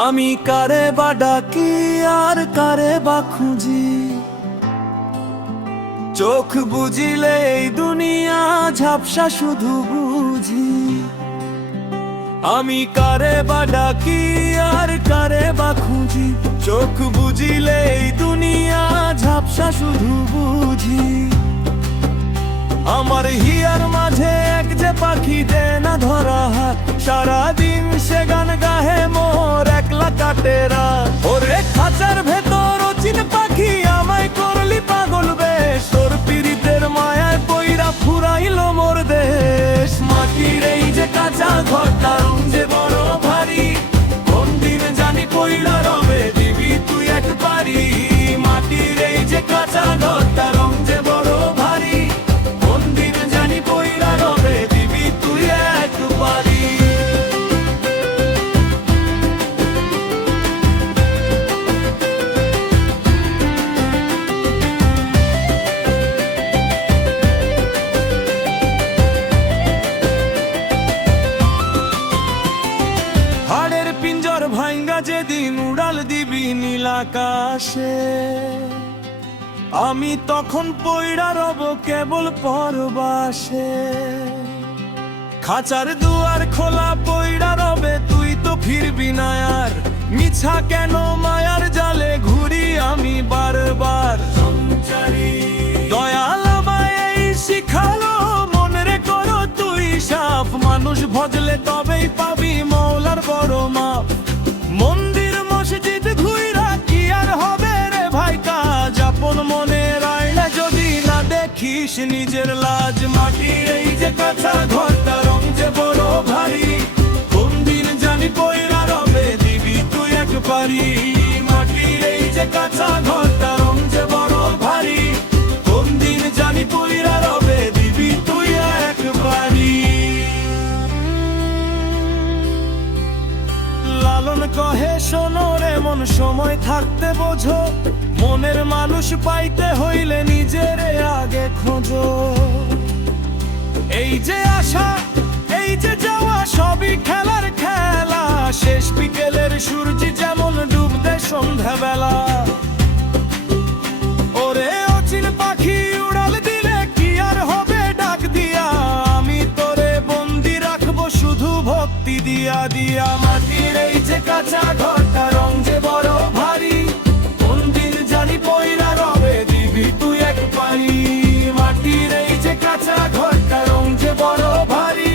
আমি কারে বা ডাকি আর কারে বা খুঁজি, চোখ বুঝিলে এই দুনিয়া ঝাপসা শুধু বুঝি। আমি কারে বা ডাকি আর কারে বা খুঁজি, চোখ বুঝিলে এই দুনিয়া ঝাপসা শুধু বুঝি। আমার হিয়ার মাঝে এক যে পাখি দে না ধরা হাত, সারাদিন সে গান গাহে মোর একলা কাটে রাত। ওরে খাঁচার ভেতর অচিন পাখি আমায় করলি পাগল বেশ, তোর পীড়িতের মায়ায় পইরা ফুরাইলো মোর দেশ। মাটির এই যে কাঁচা ঘরটা রং যে বড় ভারী, কোন দিন জানি পইরা রবে দিবি তুই এক পারি। মাটির এই যে কাঁচা ঘরটা রং যে বড় ভারী, পিঞ্জর ভাঙ্গা যেদিন উড়াল দিবি নীল আকাশে, আমি তখন পইড়া রব কেবল পরবাসে। খাঁচার দুয়ার খোলা পইড়া রবে তুই তো ফিরবি না আর, মিছা কেন মায়ার জালে ঘুরি আমি বারবার। দয়াল আমায় এই শিখালো মনে রে করো তুই সাফ, মানুষ ভজলে তবেই পাবি মৌলার বড় মাপ। মন্দির মসজিদ ঘুইরা কি আর হবে রে ভাই কাজ, আপন মনে রাইলে যদি না দেখিস নিজের লাজ। মাটির এই যে কাঁচা ঘরটা রং যে বড় ভারী, কোন দিন জানি পইরা রবে দিবি তুই এক পারি। মাটির এই যে কাঁচা ঘরটা রং যে বড় ভারী, কোন দিন জানি পইরা রবে দিবি তুই এক পারি। লালন কহে শোনো রে মন সময় থাকতে বোঝো, মনের মানুষ পাইতে হইলে নিজের আগে খোঁজো। এই যে আশা এই যে যাওয়া সবই খেলার খেলা, শেষ বিকেলের সূর্য যেমন ডুববে সন্ধ্যাবেলা। ওরে অচিন পাখি উড়াল দিলে কি আর হবে ডাক দিয়া, আমি তোরে বন্দি রাখবো শুধু ভক্তি দিয়া দিয়া। মাটির এই যে কাঁচা ঘরটা রং যে বড় ভারী, কোন দিন জানি পইরা রবে দিবি তুই এক পারি। মাটির এই যে কাঁচা ঘরটা রং যে বড় ভারী,